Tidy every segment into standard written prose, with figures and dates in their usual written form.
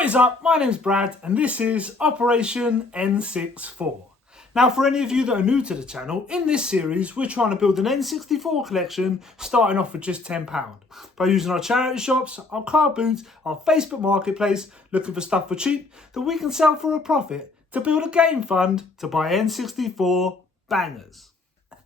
What is up? My name's Brad and this is Operation N64. Now, for any of you that are new to the channel, in this series we're trying to build an N64 collection starting off with just £10 by using our charity shops, our car boots, our Facebook marketplace, looking for stuff for cheap that we can sell for a profit to build a game fund to buy N64 bangers.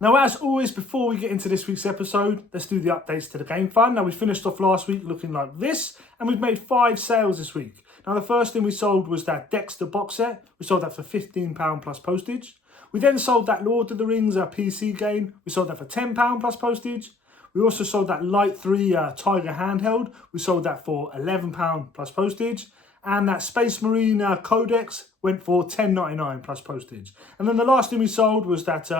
Now, as always, before we get into this week's episode, let's do the updates to the game fund. Now, we finished off last week looking like this, and we've made 5 sales this week. Now, the first thing we sold was that Dexter box set. We sold that for £15 plus postage. We then sold that Lord of the Rings PC game. We sold that for £10 plus postage. We also sold that Light 3 Tiger handheld. We sold that for £11 plus postage. And that Space Marine Codex went for $10.99 plus postage. And then the last thing we sold was that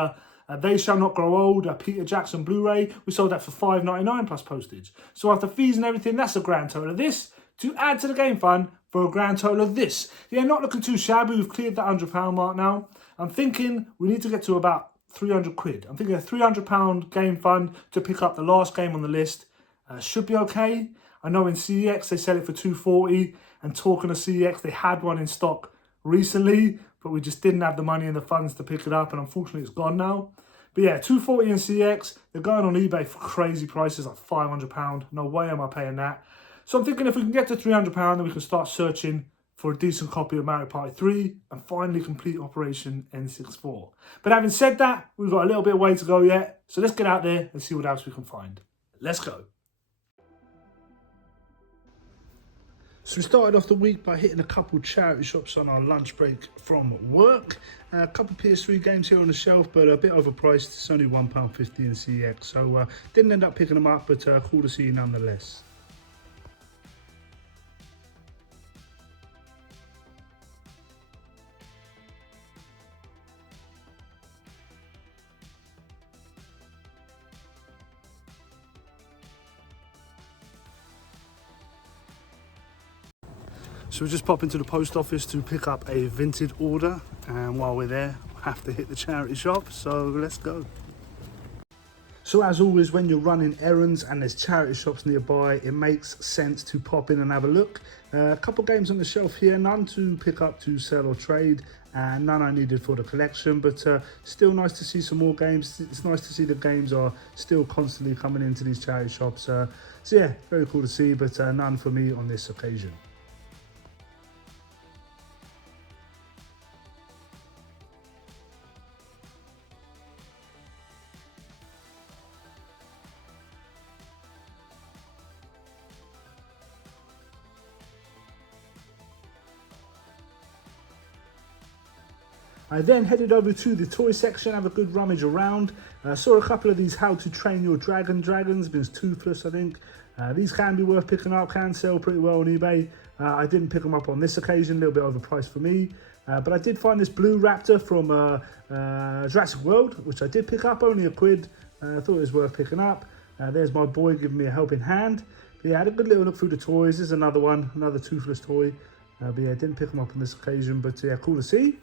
They Shall Not Grow Old Peter Jackson Blu-ray. We sold that for $5.99 plus postage. So after fees and everything, that's a grand total of this to add to the game fund for a grand total of this. Yeah, not looking too shabby. We've cleared that £100 mark now. I'm thinking we need to get to about 300 quid. I'm thinking a £300 game fund to pick up the last game on the list should be okay. I know in CEX they sell it for $240, and talking of CEX, they had one in stock recently, but we just didn't have the money and the funds to pick it up, and unfortunately it's gone now. But yeah, $240 in CX. They're going on eBay for crazy prices, like £500. No way am I paying that. So I'm thinking if we can get to £300, then we can start searching for a decent copy of Mario Party 3 and finally complete Operation N64. But having said that, we've got a little bit of way to go yet. So let's get out there and see what else we can find. Let's go. So we started off the week by hitting a couple charity shops on our lunch break from work. A couple PS3 games here on the shelf, but a bit overpriced. It's only £1.50 in CX, so didn't end up picking them up, but cool to see nonetheless. So we just pop into the post office to pick up a Vinted order, and while we're there, we'll have to hit the charity shop, so let's go. So as always, when you're running errands and there's charity shops nearby, it makes sense to pop in and have a look. A couple games on the shelf here, none to pick up to sell or trade, and none I needed for the collection, but still nice to see some more games. It's nice to see the games are still constantly coming into these charity shops. So yeah, very cool to see, but none for me on this occasion. I then headed over to the toy section, have a good rummage around. Saw a couple of these How to Train Your Dragon dragons, means Toothless I think. These can be worth picking up, can sell pretty well on eBay. I didn't pick them up on this occasion, a little bit overpriced for me. But I did find this blue raptor from Jurassic World, which I did pick up, only £1. I thought it was worth picking up. There's my boy giving me a helping hand. But yeah, I had a good little look through the toys. There's another one, another Toothless toy. But yeah, didn't pick them up on this occasion, but yeah, cool to see.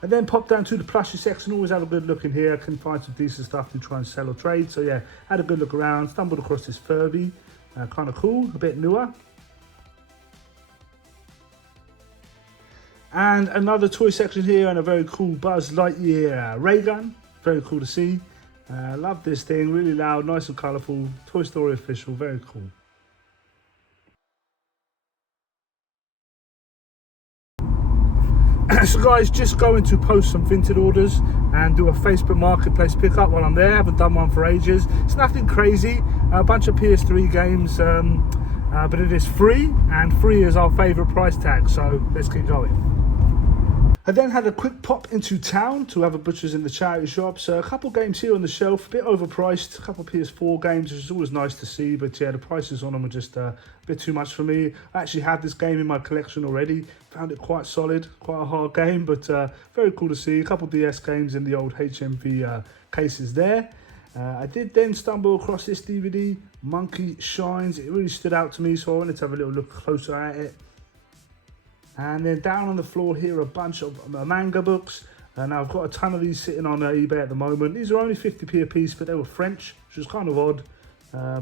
I then popped down to the plushie section, always have a good look in here. I can find some decent stuff to try and sell or trade. So yeah, had a good look around, stumbled across this Furby, kind of cool, a bit newer. And another toy section here and a very cool Buzz Lightyear ray gun, very cool to see. Love this thing, really loud, nice and colourful, Toy Story official, very cool. So guys, just going to post some Vinted orders and do a Facebook marketplace pickup while I'm there. I haven't done one for ages. It's nothing crazy, a bunch of PS3 games, but it is free, and free is our favourite price tag, so let's keep going. I then had a quick pop into town to have a butcher's in the charity shop. So a couple games here on the shelf, a bit overpriced, a couple of PS4 games, which is always nice to see. But yeah, the prices on them were just a bit too much for me. I actually had this game in my collection already. Found it quite solid, quite a hard game, but very cool to see. A couple of DS games in the old HMV cases there. I did then stumble across this DVD, Monkey Shines. It really stood out to me, so I wanted to have a little look closer at it. And then down on the floor here, a bunch of manga books. Now I've got a ton of these sitting on eBay at the moment. These are only 50p a piece, but they were French, which was kind of odd.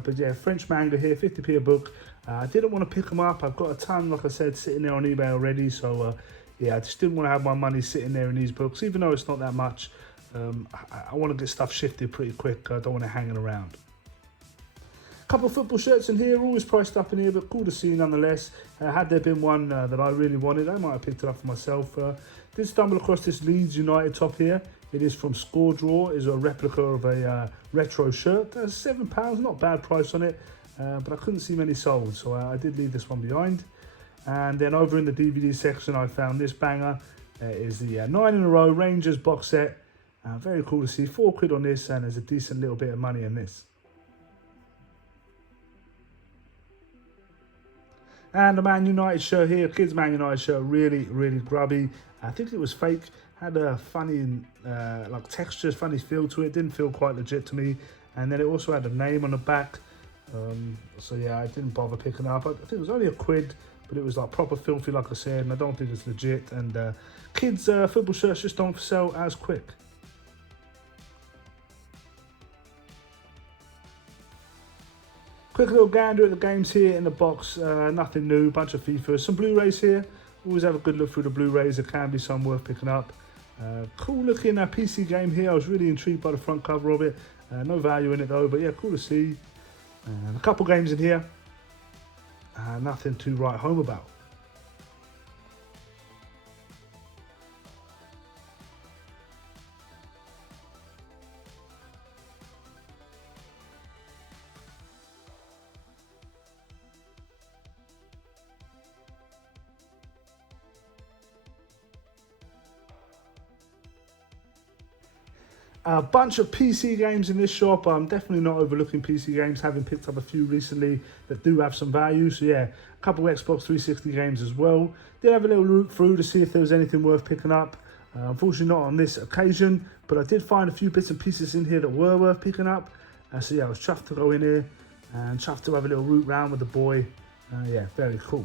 But yeah, French manga here, 50p a book. I didn't want to pick them up. I've got a ton, like I said, sitting there on eBay already. So yeah, I just didn't want to have my money sitting there in these books, even though it's not that much. I want to get stuff shifted pretty quick. I don't want it hanging around. Couple of football shirts in here, always priced up in here, but cool to see nonetheless. Had there been one that I really wanted, I might have picked it up for myself. Did stumble across this Leeds United top here. It is from Score Draw. It's a replica of a retro shirt. £7, not bad price on it, but I couldn't see many sold, so I did leave this one behind. And then over in the DVD section, I found this banger. It is the 9 in a row Rangers box set. Very cool to see, £4 on this, and there's a decent little bit of money in this. And the Man United shirt here, kids Man United shirt, really, really grubby. I think it was fake, had a funny like textures, funny feel to it, didn't feel quite legit to me. And then it also had a name on the back. So yeah, I didn't bother picking it up. I think it was only £1, but it was like proper filthy, like I said, and I don't think it's legit. And kids football shirts just don't sell as quick. Quick little gander at the games here in the box, nothing new, bunch of FIFA. Some Blu-rays here, always have a good look through the Blu-rays, there can be some worth picking up. Cool looking PC game here, I was really intrigued by the front cover of it. No value in it though, but yeah, cool to see. A couple games in here, nothing to write home about. A bunch of PC games in this shop. I'm definitely not overlooking PC games, having picked up a few recently that do have some value. So yeah, a couple of Xbox 360 games as well. Did have a little look through to see if there was anything worth picking up. Unfortunately not on this occasion, but I did find a few bits and pieces in here that were worth picking up. So yeah, I was chuffed to go in here and chuffed to have a little root round with the boy. Yeah, very cool.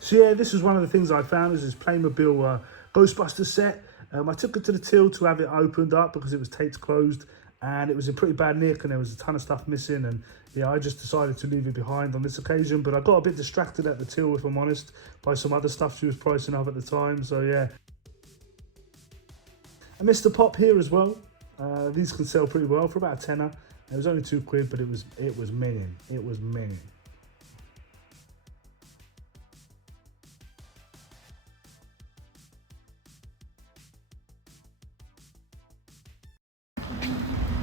So yeah, this was one of the things I found, is this Playmobil Ghostbusters set. I took it to the till to have it opened up because it was taped closed and it was in pretty bad nick and there was a ton of stuff missing, and yeah, I just decided to leave it behind on this occasion. But I got a bit distracted at the till, if I'm honest, by some other stuff she was pricing up at the time, so yeah. And Mr. Pop here as well. These can sell pretty well for about a tenner. It was only £2, but it was minging. It was minging.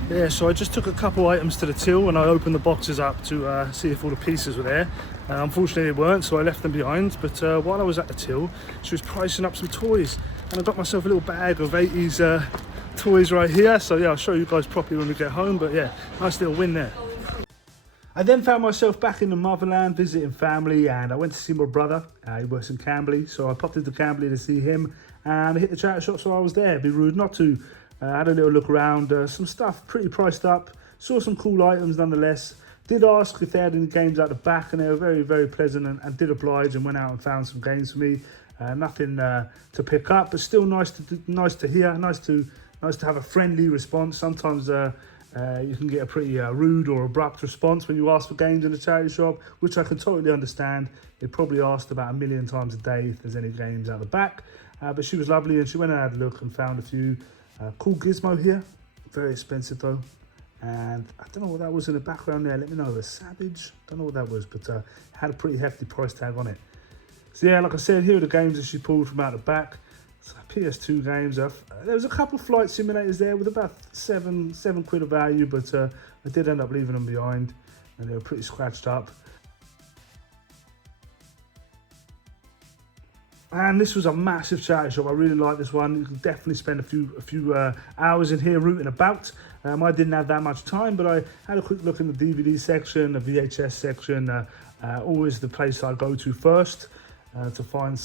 Yeah, so I just took a couple items to the till and I opened the boxes up to see if all the pieces were there. Unfortunately they weren't, so I left them behind. But while I was at the till, she was pricing up some toys, and I got myself a little bag of 80s toys right here. So yeah, I'll show you guys properly when we get home, but yeah, nice little win there. I then found myself back in the motherland visiting family, and I went to see my brother. He works in Camberley, so I popped into Camberley to see him, and I hit the charity shop, so I was there. It'd be rude not to. Had a little look around, some stuff pretty priced up, saw some cool items nonetheless. Did ask if they had any games out the back, and they were very, very pleasant and did oblige and went out and found some games for me. Nothing to pick up, but still nice to hear, nice to have a friendly response. Sometimes You can get a pretty rude or abrupt response when you ask for games in a charity shop, which I can totally understand. They probably asked about 1,000,000 times a day if there's any games out the back. But she was lovely and she went and had a look and found a few. Cool gizmo here, very expensive though. And I don't know what that was in the background there. Let me know. A Savage, don't know what that was, but had a pretty hefty price tag on it. So yeah, like I said, here are the games that she pulled from out the back. So PS2 games. There was a couple of flight simulators there with about seven quid of value, but I did end up leaving them behind, and they were pretty scratched up. And this was a massive charity shop. I really like this one. You can definitely spend a few hours in here rooting about. I didn't have that much time, but I had a quick look in the DVD section, the VHS section. Always the place I go to first to find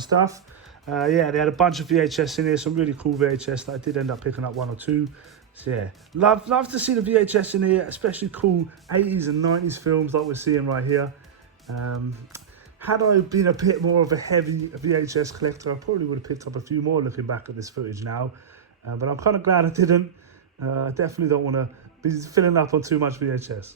stuff. Yeah, they had a bunch of VHS in here, some really cool VHS that I did end up picking up one or two. So yeah, love to see the VHS in here, especially cool 80s and 90s films like we're seeing right here. Had I been a bit more of a heavy VHS collector, I probably would have picked up a few more looking back at this footage now. But I'm kind of glad I didn't. I definitely don't want to be filling up on too much VHS.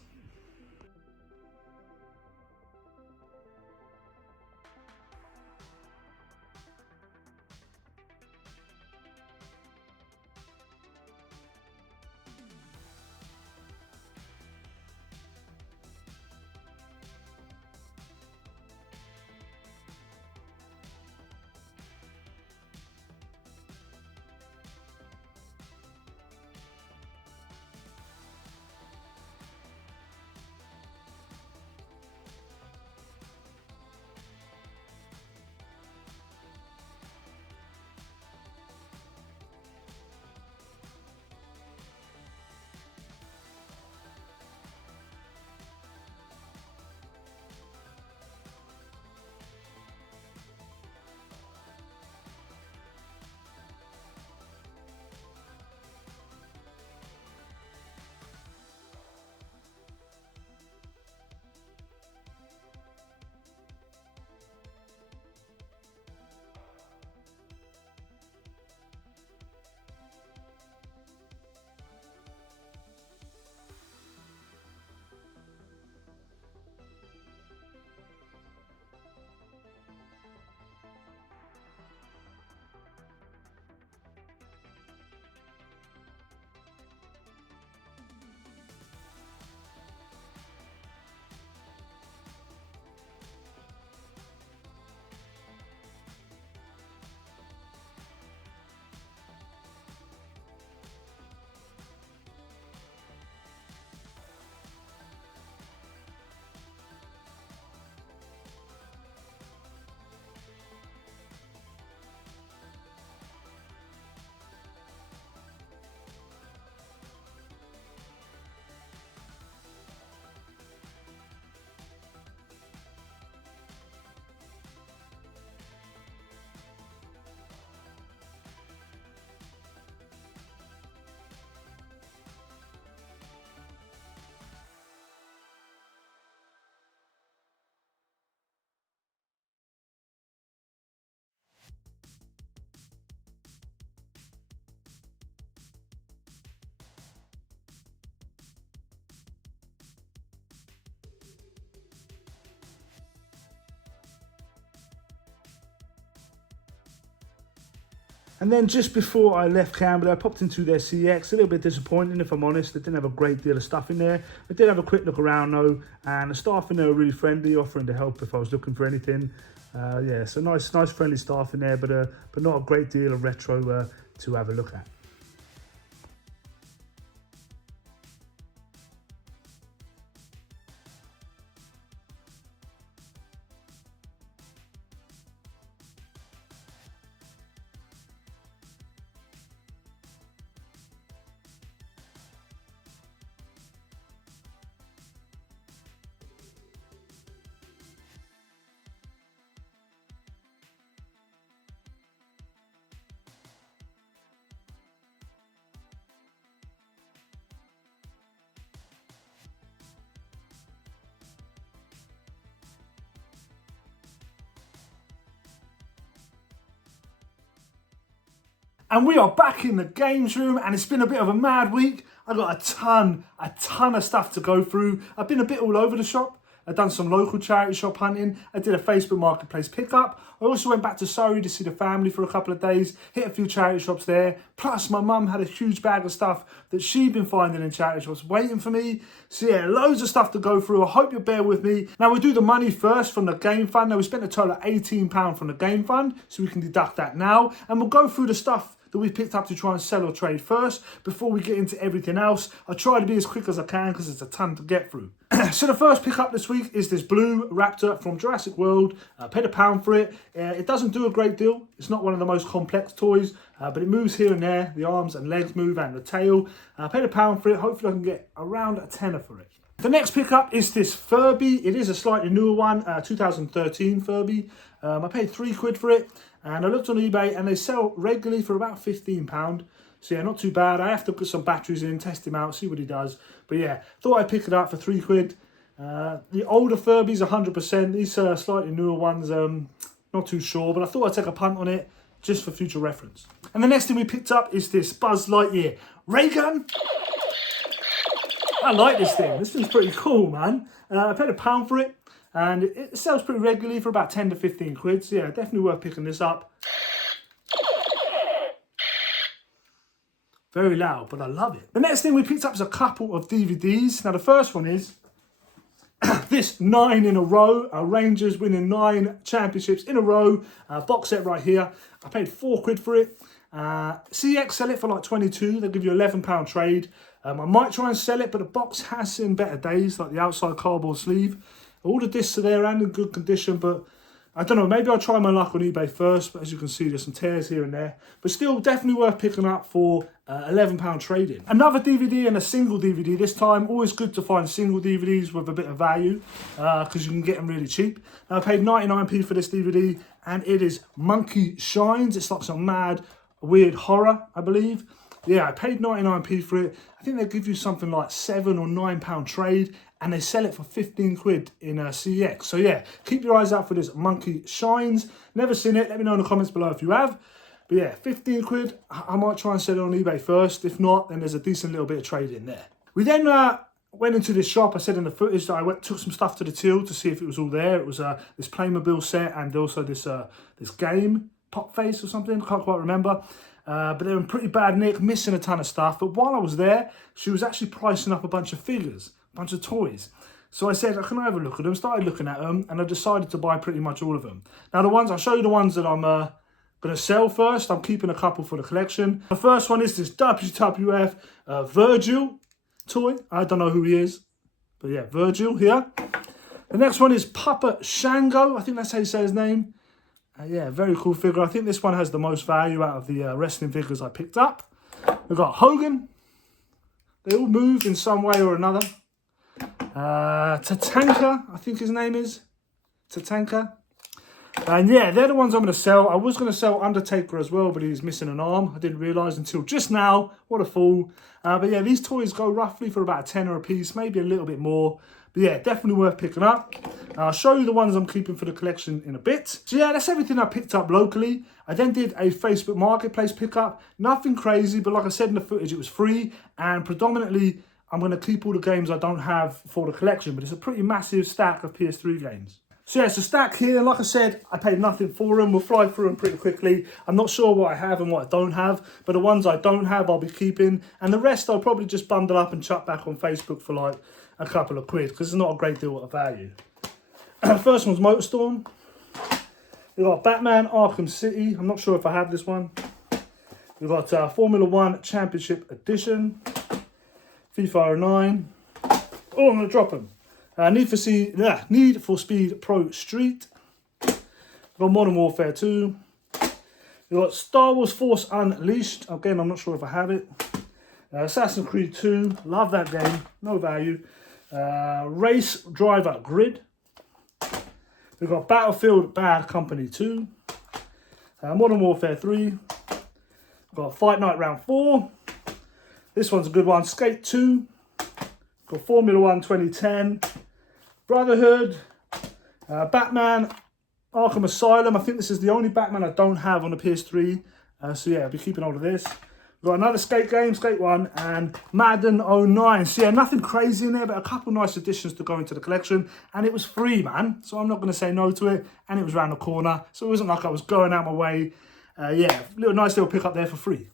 And then just before I left Canberra, I popped into their CX. A little bit disappointing, if I'm honest. They didn't have a great deal of stuff in there. I did have a quick look around though, and the staff in there were really friendly, offering to help if I was looking for anything. Yeah, so nice friendly staff in there, but not a great deal of retro to have a look at. And we are back in the games room, and it's been a bit of a mad week. I got a ton of stuff to go through. I've been a bit all over the shop. I've done some local charity shop hunting. I did a Facebook Marketplace pickup. I also went back to Surrey to see the family for a couple of days, hit a few charity shops there. Plus, my mum had a huge bag of stuff that she'd been finding in charity shops waiting for me. So yeah, loads of stuff to go through. I hope you'll bear with me. Now, we'll do the money first from the game fund. Now, we spent a total of £18 from the game fund, so we can deduct that now. And we'll go through the stuff that we picked up to try and sell or trade first before we get into everything else. I'll try to be as quick as I can because it's a ton to get through. So the first pickup this week is this blue Raptor from Jurassic World. I paid £1 for it. It doesn't do a great deal. It's not one of the most complex toys, but it moves here and there. The arms and legs move and the tail. I paid £1 for it. Hopefully I can get around a tenner for it. The next pickup is this Furby. It is a slightly newer one, 2013 Furby. I paid £3 for it. And I looked on eBay and they sell regularly for about £15. So yeah, not too bad. I have to put some batteries in, test him out, see what he does. But yeah, thought I'd pick it up for £3. The older Furbies, 100%. These slightly newer ones, not too sure. But I thought I'd take a punt on it just for future reference. And the next thing we picked up is this Buzz Lightyear ray gun. I like this thing. This thing's pretty cool, man. I paid £1 for it. And it sells pretty regularly for about 10 to 15 quid. So yeah, definitely worth picking this up. Very loud, but I love it. The next thing we picked up is a couple of DVDs. Now the first one is this 9 in a row. Rangers winning 9 championships in a row. Box set right here. I paid £4 for it. CX sell it for like 22. They'll give you £11 trade. I might try and sell it, but the box has seen better days, like the outside cardboard sleeve. All the discs are there and in good condition, but I don't know, maybe I'll try my luck on eBay first. But as you can see, there's some tears here and there. But still, definitely worth picking up for £11 trading. Another DVD and a single DVD this time. Always good to find single DVDs with a bit of value because you can get them really cheap. Now, I paid 99p for this DVD and it is Monkey Shines. It's like some mad, weird horror, I believe. Yeah, I paid 99p for it. I think they give you something like £7 or £9 trade and they sell it for 15 quid in CX. So yeah, keep your eyes out for this Monkey Shines. Never seen it. Let me know in the comments below if you have. But yeah, 15 quid. I might try and sell it on eBay first. If not, then there's a decent little bit of trade in there. We then went into this shop. I said in the footage that I took some stuff to the till to see if it was all there. It was this Playmobil set and also this game, Pop Face or something. I can't quite remember. But they were in pretty bad nick, missing a ton of stuff. But while I was there, she was actually pricing up a bunch of figures, a bunch of toys. So I said, can I have a look at them? Started looking at them, and I decided to buy pretty much all of them. Now, I'll show you the ones that I'm going to sell first. I'm keeping a couple for the collection. The first one is this WWF Virgil toy. I don't know who he is, but yeah, Virgil here. The next one is Papa Shango. I think that's how you say his name. Yeah, very cool figure. I think this one has the most value out of the wrestling figures I picked up. We've got Hogan. They all move in some way or another. Tatanka, I think his name is. Tatanka. And yeah, they're the ones I'm going to sell. I was going to sell Undertaker as well, but he's missing an arm. I didn't realise until just now. What a fool. But yeah, these toys go roughly for about a tenner a piece, maybe a little bit more. But yeah, definitely worth picking up. I'll show you the ones I'm keeping for the collection in a bit. So yeah, that's everything I picked up locally. I then did a Facebook Marketplace pickup. Nothing crazy, but like I said in the footage, it was free. And predominantly, I'm going to keep all the games I don't have for the collection. But it's a pretty massive stack of PS3 games. So yeah, it's a stack here. Like I said, I paid nothing for them. We'll fly through them pretty quickly. I'm not sure what I have and what I don't have. But the ones I don't have, I'll be keeping. And the rest, I'll probably just bundle up and chuck back on Facebook for like a couple of quid, because it's not a great deal of value. First one's MotorStorm. We've got Batman Arkham City. I'm not sure if I have this one. We've got Formula 1 Championship Edition. FIFA 09. Oh, I'm going to drop them. Need for Speed Pro Street. We've got Modern Warfare 2. We've got Star Wars Force Unleashed. Again, I'm not sure if I have it. Assassin's Creed 2. Love that game. No value. Race Driver Grid. We've got Battlefield Bad Company 2. Modern Warfare 3. We've got Fight Night Round 4. This one's a good one. Skate 2. We've got Formula 1 2010. Brotherhood. Batman Arkham Asylum. I think this is the only Batman I don't have on the PS3. So yeah, I'll be keeping all of this. We've got another skate game, Skate 1, and Madden 09. So yeah, nothing crazy in there, but a couple nice additions to go into the collection. And it was free, man. So I'm not going to say no to it. And it was around the corner. So it wasn't like I was going out my way. Yeah, nice little pickup there for free.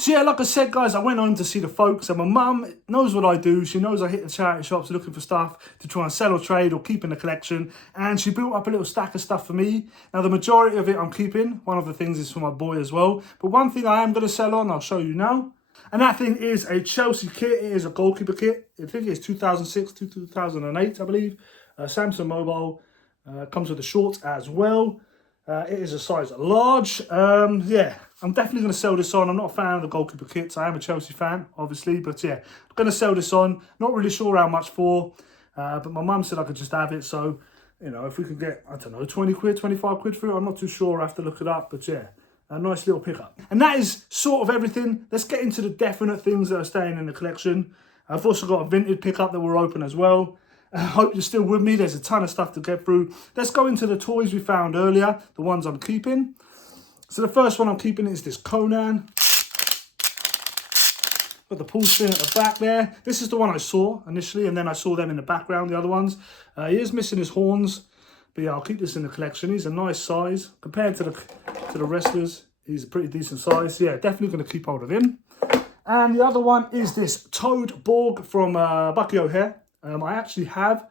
So yeah, like I said, guys, I went home to see the folks, and my mum knows what I do. She knows I hit the charity shops looking for stuff to try and sell or trade or keep in the collection, and she built up a little stack of stuff for me. Now, the majority of it I'm keeping. One of the things is for my boy as well, but one thing I am going to sell on, I'll show you now, and that thing is a Chelsea kit. It is a goalkeeper kit. I think it's 2006 to 2008, I believe. Samsung Mobile. Comes with the shorts as well. It is a size large. Yeah, I'm definitely going to sell this on. I'm not a fan of the goalkeeper kits. I am a Chelsea fan, obviously. But yeah, I'm going to sell this on. Not really sure how much for. But my mum said I could just have it. So, you know, if we could get, I don't know, 20 quid, 25 quid for it. I'm not too sure. I have to look it up. But yeah, a nice little pickup. And that is sort of everything. Let's get into the definite things that are staying in the collection. I've also got a vintage pickup that will open as well. I hope you're still with me. There's a ton of stuff to get through. Let's go into the toys we found earlier, the ones I'm keeping. So the first one I'm keeping is this Conan. Got the pull string at the back there. This is the one I saw initially, and then I saw them in the background, the other ones. He is missing his horns, but yeah, I'll keep this in the collection. He's a nice size. Compared to the wrestlers, he's a pretty decent size. So yeah, definitely going to keep hold of him. And the other one is this Toad Borg from Bucky O'Hare. I actually have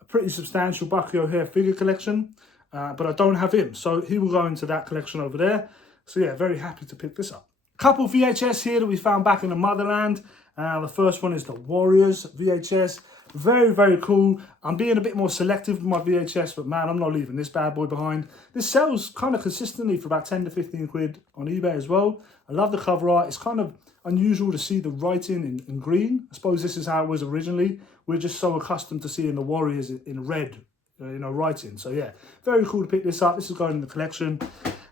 a pretty substantial Bucky O'Hare figure collection, but I don't have him. So he will go into that collection over there. So yeah, very happy to pick this up. Couple VHS here that we found back in the motherland. The first one is the Warriors VHS. Very, very cool. I'm being a bit more selective with my VHS, but man, I'm not leaving this bad boy behind. This sells kind of consistently for about 10 to 15 quid on eBay as well. I love the cover art. It's kind of unusual to see the writing in green. I suppose this is how it was originally. We're just so accustomed to seeing the Warriors in red, you know, writing. So yeah, very cool to pick this up. This is going in the collection.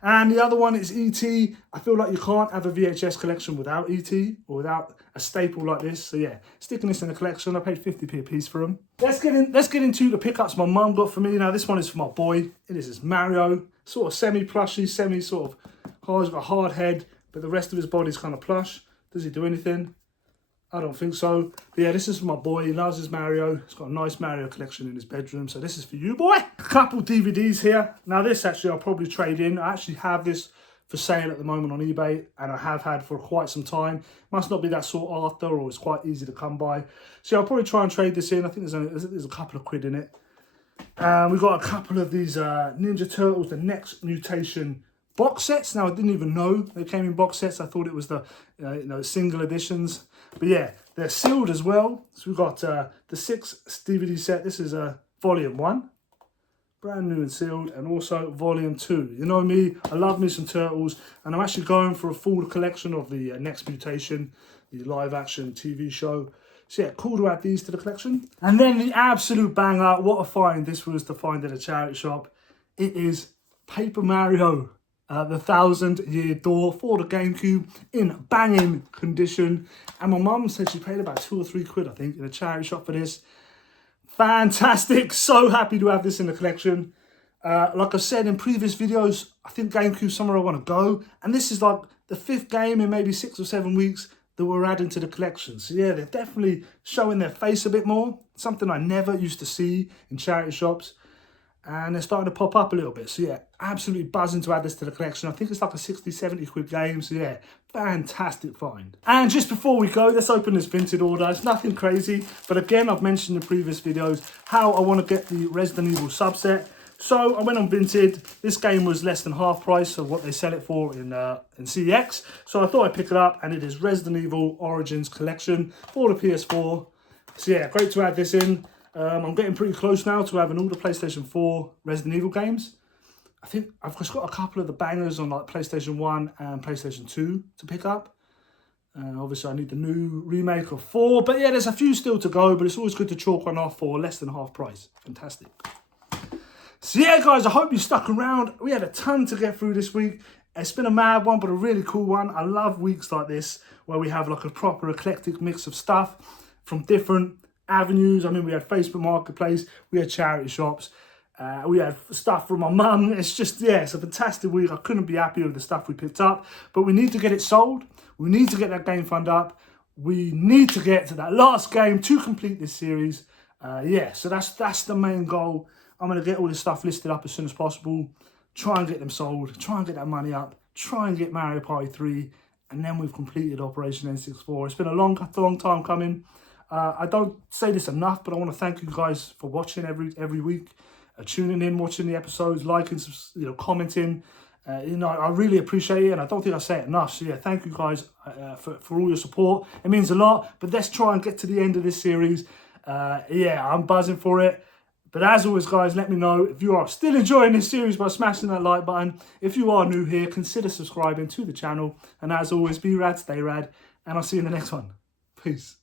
And the other one is E.T. I feel like you can't have a VHS collection without E.T. or without a staple like this. So yeah, sticking this in the collection. I paid 50p a piece for them. Let's get into the pickups my mum got for me. Now this one is for my boy. It is Mario, sort of semi-plushy, semi-sort of hard. He's got a hard head, but the rest of his body's kind of plush. Does he do anything? I don't think so. But yeah, this is for my boy. He loves his Mario. He's got a nice Mario collection in his bedroom. So this is for you, boy. A couple DVDs here. Now this actually I'll probably trade in. I actually have this for sale at the moment on eBay, and I have had for quite some time. Must not be that sought after, or it's quite easy to come by. So yeah, I'll probably try and trade this in. I think there's a couple of quid in it. We've got a couple of these Ninja Turtles, the Next Mutation box sets. Now I didn't even know they came in box sets. I thought it was the single editions, but yeah, they're sealed as well. So we've got the 6 DVD set. This is volume 1, brand new and sealed, and also volume 2. You know me, I love me some Turtles, and I'm actually going for a full collection of the Next Mutation, the live action TV show. So yeah, cool to add these to the collection. And then the absolute banger, what a find this was to find at a charity shop. It is Paper Mario. The 1000-year door for the GameCube in banging condition. And my mum said she paid about 2 or 3 quid, I think, in a charity shop for this. Fantastic. So happy to have this in the collection. Like I said in previous videos, I think GameCube's somewhere I want to go. And this is like the 5th game in maybe 6 or 7 weeks that we're adding to the collection. So yeah, they're definitely showing their face a bit more. Something I never used to see in charity shops. And they're starting to pop up a little bit. So yeah, absolutely buzzing to add this to the collection. I think it's like a 60, 70 quid game. So yeah, fantastic find. And just before we go, let's open this Vinted order. It's nothing crazy. But again, I've mentioned in previous videos how I want to get the Resident Evil subset. So I went on Vinted. This game was less than half price of what they sell it for in CEX. So I thought I'd pick it up. And it is Resident Evil Origins Collection for the PS4. So yeah, great to add this in. I'm getting pretty close now to having all the PlayStation 4 Resident Evil games. I think I've just got a couple of the bangers on like PlayStation 1 and PlayStation 2 to pick up. Obviously, I need the new remake of 4. But yeah, there's a few still to go, but it's always good to chalk one off for less than half price. Fantastic. So yeah, guys, I hope you stuck around. We had a ton to get through this week. It's been a mad one, but a really cool one. I love weeks like this where we have like a proper eclectic mix of stuff from different avenues. I mean, we had Facebook Marketplace, we had charity shops, We had stuff from my mum. It's just, yeah, it's a fantastic week. I couldn't be happier with the stuff we picked up. But we need to get it sold. We need to get that game fund up. We need to get to that last game to complete this series. Yeah, so that's the main goal. I'm going to get all this stuff listed up as soon as possible. Try and get them sold. Try and get that money up. Try and get Mario Party 3. And then we've completed Operation N64. It's been a long time coming. I don't say this enough, but I want to thank you guys for watching every week, tuning in, watching the episodes, liking, commenting. I really appreciate it, and I don't think I say it enough. So yeah, thank you guys for all your support. It means a lot. But let's try and get to the end of this series. Yeah, I'm buzzing for it. But as always, guys, let me know if you are still enjoying this series by smashing that like button. If you are new here, consider subscribing to the channel. And as always, be rad, stay rad, and I'll see you in the next one. Peace.